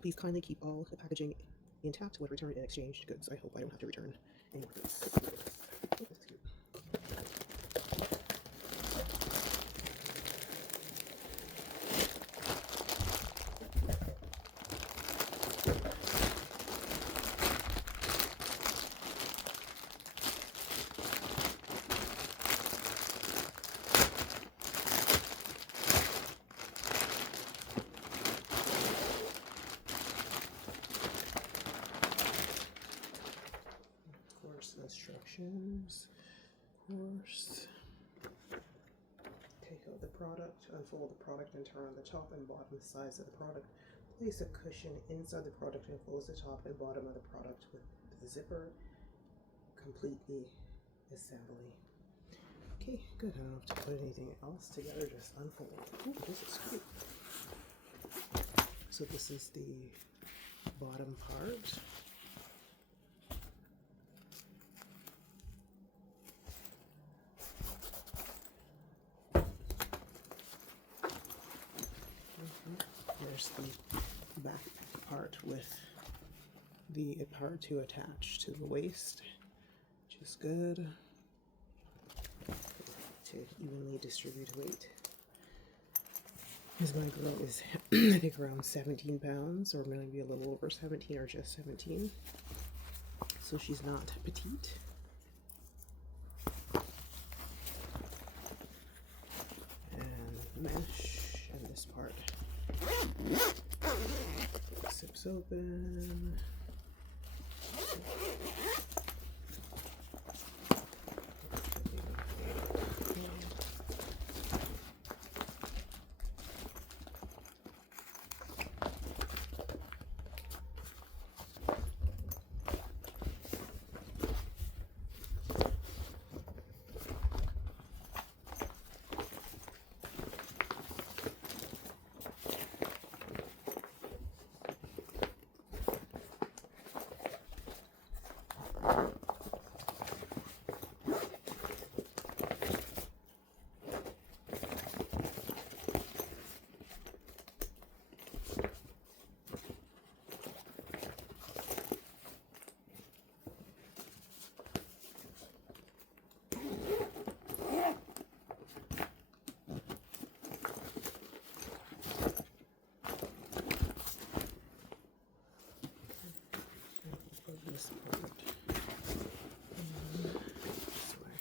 Please kindly keep all the packaging intact when returned and exchanged goods. I hope I don't have to return any more goods. Oh, this is cute. Course instructions. Course. Take out the product, unfold the product and turn on the top and bottom sides of the product. Place a cushion inside the product and close the top and bottom of the product with the zipper. Complete the assembly. Okay, good. I don't have to put anything else together, just unfold. Ooh, this is cute. So this is the bottom part. There's the back part with the part to attach to the waist, which is good to evenly distribute weight. Because my girl is, I think, around 17 pounds, or maybe a little over 17, or just 17. So she's not petite. And mesh, and this part zips open. This part. This way.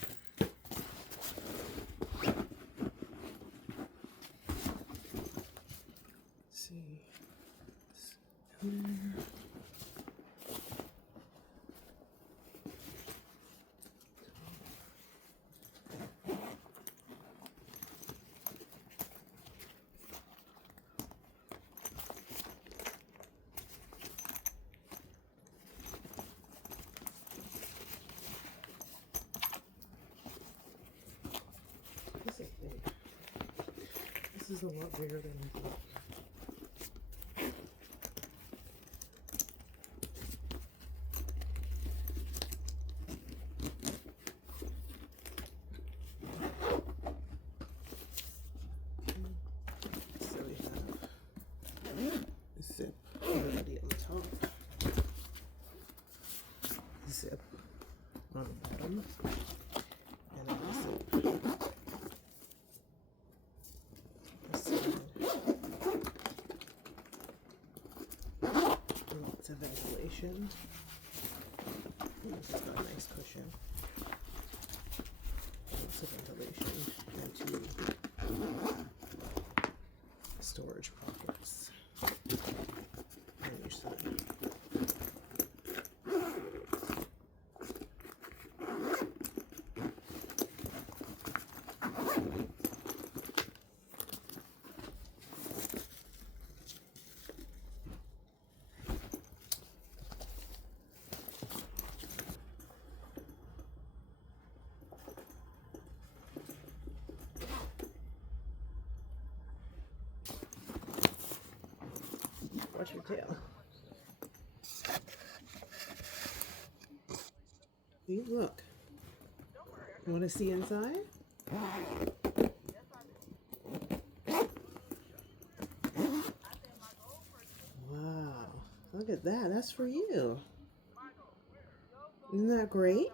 Let's see. This is a lot bigger than I thought. So we have zip already on the top, zip on the bottom, and then zip. Lots of ventilation. This has got a nice cushion. Lots of ventilation into storage pockets on each side. Watch your tail. You look. You want to see inside? at that. That's for you. Isn't that great?